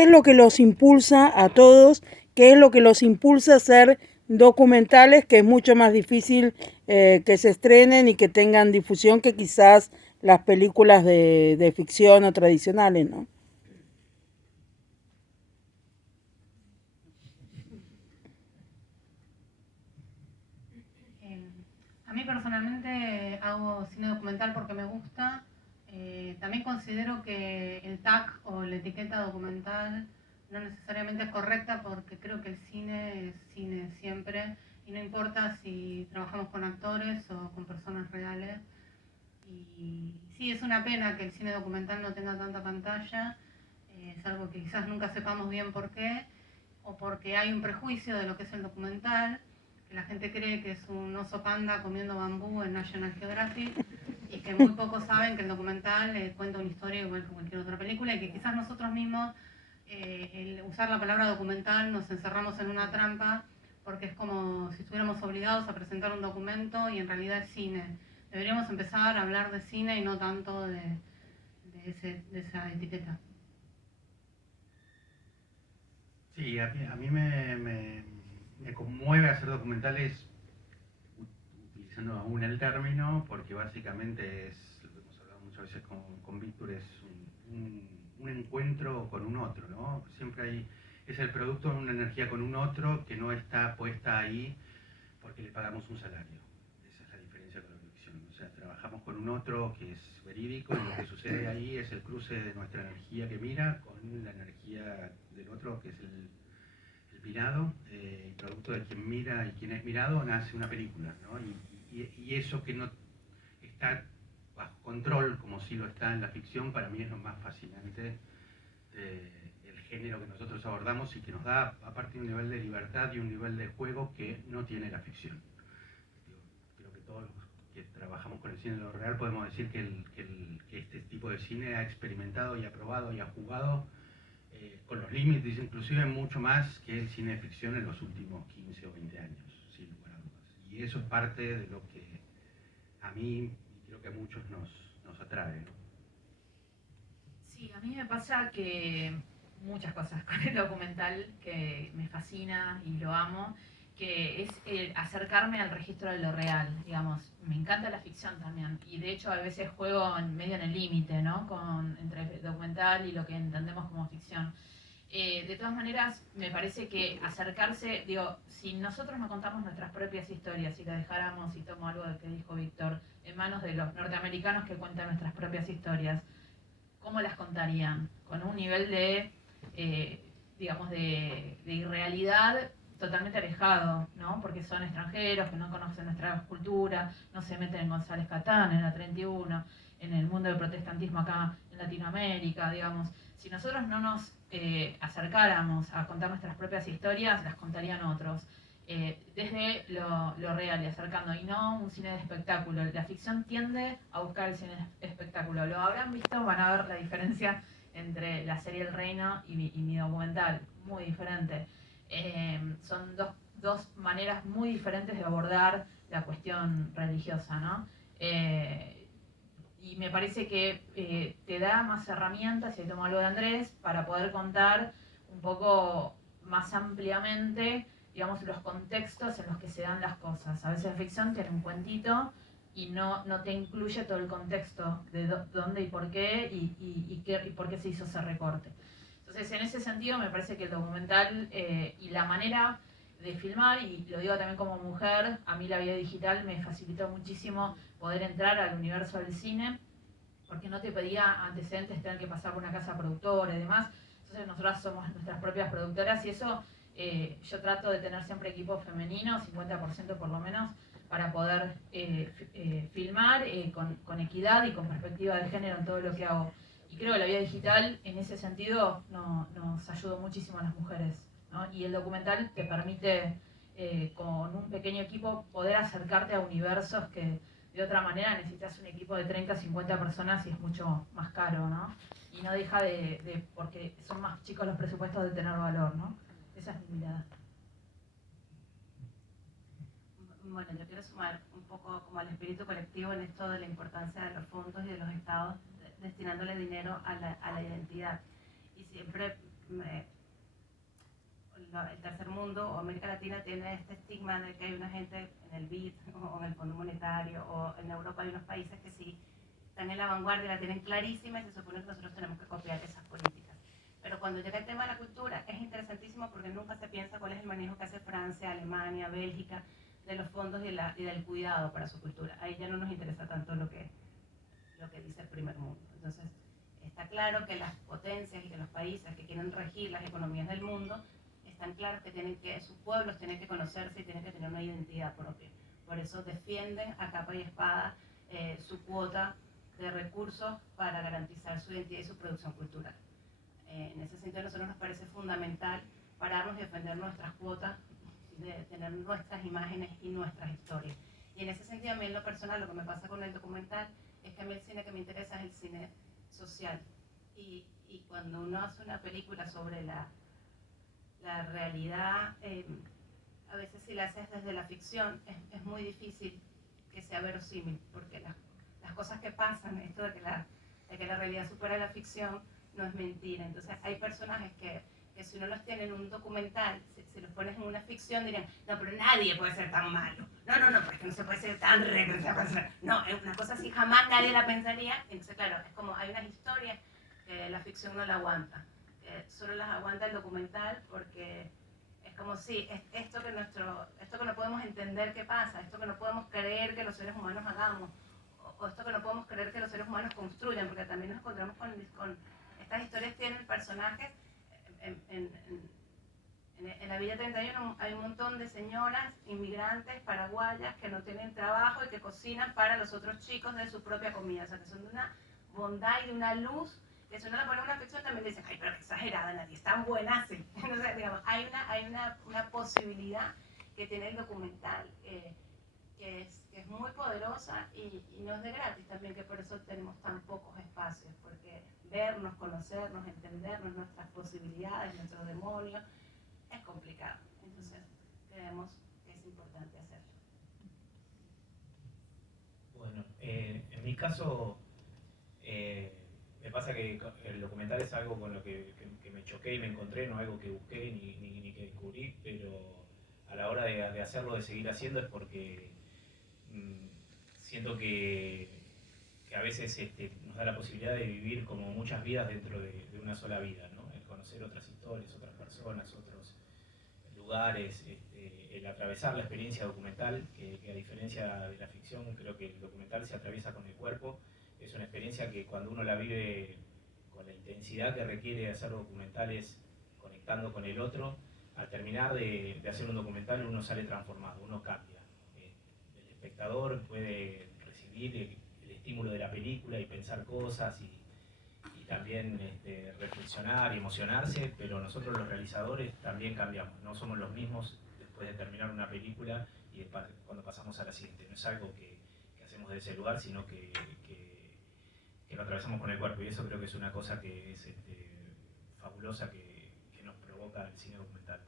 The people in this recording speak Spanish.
¿qué es lo que los impulsa a todos? ¿Qué es lo que los impulsa a hacer documentales, que es mucho más difícil que se estrenen y que tengan difusión que quizás las películas de ficción o tradicionales, ¿no? Eh, a mí personalmente hago cine documental porque me gusta. También considero que el tag o la etiqueta documental no necesariamente es correcta porque creo que el cine es cine siempre y no importa si trabajamos con actores o con personas reales. Y sí, es una pena que el cine documental no tenga tanta pantalla. Es algo que quizás nunca sepamos bien por qué, o porque hay un prejuicio de lo que es el documental, que la gente cree que es un oso panda comiendo bambú en National Geographic y que muy pocos saben que el documental cuenta una historia igual que cualquier otra película y que quizás nosotros mismos, el usar la palabra documental, nos encerramos en una trampa porque es como si estuviéramos obligados a presentar un documento y en realidad es cine. Deberíamos empezar a hablar de cine y no tanto de esa etiqueta. Sí, a mí me conmueve hacer documentales utilizando aún el término, porque básicamente es, lo que hemos hablado muchas veces con Víctor, es un encuentro con un otro, ¿no? Siempre es el producto de una energía con un otro que no está puesta ahí porque le pagamos un salario. Esa es la diferencia con la ficción. O sea, trabajamos con un otro que es verídico y lo que sucede ahí es el cruce de nuestra energía que mira con la energía del otro que es el mirado, y producto de quien mira y quien es mirado nace una película, ¿no? Y eso que no está bajo control, como si lo está en la ficción, para mí es lo más fascinante del género que nosotros abordamos y que nos da, aparte, un nivel de libertad y un nivel de juego que no tiene la ficción. Creo que todos los que trabajamos con el cine de lo real podemos decir que este tipo de cine ha experimentado y ha probado y ha jugado con los límites, inclusive mucho más que el cine de ficción en los últimos 15 o 20 años, sin lugar a dudas. Y eso es parte de lo que a mí y creo que a muchos nos atrae, ¿no? Sí, a mí me pasa que muchas cosas con el documental que me fascina y lo amo, que es el acercarme al registro de lo real, digamos. Me encanta la ficción también y de hecho a veces juego medio en el límite, ¿no? Entre documental y lo que entendemos como ficción. De todas maneras, me parece que acercarse, digo, si nosotros no contamos nuestras propias historias y la dejáramos, y tomo algo de que dijo Víctor, en manos de los norteamericanos que cuentan nuestras propias historias, ¿cómo las contarían? Con un nivel eh, digamos, de irrealidad totalmente alejado, ¿no? Porque son extranjeros, que no conocen nuestra cultura, no se meten en González Catán, en la 31, en el mundo del protestantismo acá en Latinoamérica, digamos. Si nosotros no nos acercáramos a contar nuestras propias historias, las contarían otros. Desde lo real y acercando, y no un cine de espectáculo. La ficción tiende a buscar el cine de espectáculo. Lo habrán visto, van a ver la diferencia entre la serie El Reino y mi documental, muy diferente. Son dos maneras muy diferentes de abordar la cuestión religiosa, ¿no? Y me parece que te da más herramientas, y tomo algo de Andrés, para poder contar un poco más ampliamente, digamos, los contextos en los que se dan las cosas. A veces la ficción tiene un cuentito y no te incluye todo el contexto de dónde y por qué y por qué se hizo ese recorte. Entonces, en ese sentido, me parece que el documental y la manera de filmar, y lo digo también como mujer, a mí la vida digital me facilitó muchísimo poder entrar al universo del cine, porque no te pedía antecedentes, tener que pasar por una casa productora y demás. Entonces nosotras somos nuestras propias productoras y eso yo trato de tener siempre equipo femenino, 50% por lo menos, para poder filmar con equidad y con perspectiva de género en todo lo que hago. Y creo que la vida digital en ese sentido nos ayudó muchísimo a las mujeres, ¿no? Y el documental te permite con un pequeño equipo poder acercarte a universos que de otra manera necesitas un equipo de 30, 50 personas y es mucho más caro, ¿no? Y no deja porque son más chicos los presupuestos, de tener valor, ¿no? Esa es mi mirada. Bueno, yo quiero sumar un poco como al espíritu colectivo en esto de la importancia de los fondos y de los estados destinándole dinero a la identidad. Y siempre el tercer mundo o América Latina tiene este estigma de que hay una gente en el BID o en el Fondo Monetario, o en Europa hay unos países que sí están en la vanguardia, la tienen clarísima y se supone que nosotros tenemos que copiar esas políticas. Pero cuando llega el tema de la cultura es interesantísimo porque nunca se piensa cuál es el manejo que hace Francia, Alemania, Bélgica de los fondos y del cuidado para su cultura. Ahí ya no nos interesa tanto lo que dice el primer mundo. Entonces, está claro que las potencias y que los países que quieren regir las economías del mundo están claros que sus pueblos tienen que conocerse y tienen que tener una identidad propia. Por eso defienden a capa y espada su cuota de recursos para garantizar su identidad y su producción cultural. En ese sentido, a nosotros nos parece fundamental pararnos y defender nuestras cuotas, de tener nuestras imágenes y nuestras historias. Y en ese sentido, a mí en lo personal, lo que me pasa con el documental es que a mí el cine que me interesa es el cine social. Y cuando uno hace una película sobre la realidad, a veces si la haces desde la ficción, es muy difícil que sea verosímil, porque las cosas que pasan, esto de que la realidad supera la ficción, no es mentira. Entonces hay personajes que si uno los tiene en un documental, si los pones en una ficción, dirían, no, pero nadie puede ser tan malo. No, porque no se puede ser tan recto. No, es una cosa así, jamás nadie la pensaría. Entonces, claro, es como hay unas historias que la ficción no la aguanta. Solo las aguanta el documental porque es como si esto que no podemos entender que pasa, esto que no podemos creer que los seres humanos hagamos, o esto que no podemos creer que los seres humanos construyan, porque también nos encontramos con estas historias tienen personajes. En la Villa 31 hay un montón de señoras inmigrantes paraguayas que no tienen trabajo y que cocinan para los otros chicos de su propia comida. O sea, que son de una bondad y de una luz que si uno la pone en una ficción también dicen, ay, pero qué exagerada, nadie es tan buena así. Entonces, digamos, hay una posibilidad que tiene el documental que es muy poderosa y no es de gratis también, que por eso tenemos tan pocos espacios, porque vernos, conocernos, entendernos, nuestras posibilidades, nuestros demonios, es complicado. Entonces, creemos que es importante hacerlo. Bueno, en mi caso, me pasa que el documental es algo con lo que me choqué y me encontré, no algo que busqué ni que descubrí, pero a la hora de hacerlo, de seguir haciendo, es porque siento que a veces nos da la posibilidad de vivir como muchas vidas dentro de una sola vida, ¿no? El conocer otras historias, otras personas, otros lugares, el atravesar la experiencia documental, que a diferencia de la ficción, creo que el documental se atraviesa con el cuerpo. Es una experiencia que cuando uno la vive con la intensidad que requiere hacer documentales, conectando con el otro, al terminar de hacer un documental uno sale transformado, uno cambia. El espectador puede recibir el estímulo de la película y pensar cosas y también reflexionar y emocionarse, pero nosotros los realizadores también cambiamos, no somos los mismos después de terminar una película y cuando pasamos a la siguiente. No es algo que hacemos de ese lugar, sino que lo atravesamos con el cuerpo, y eso creo que es una cosa que es fabulosa que nos provoca el cine documental.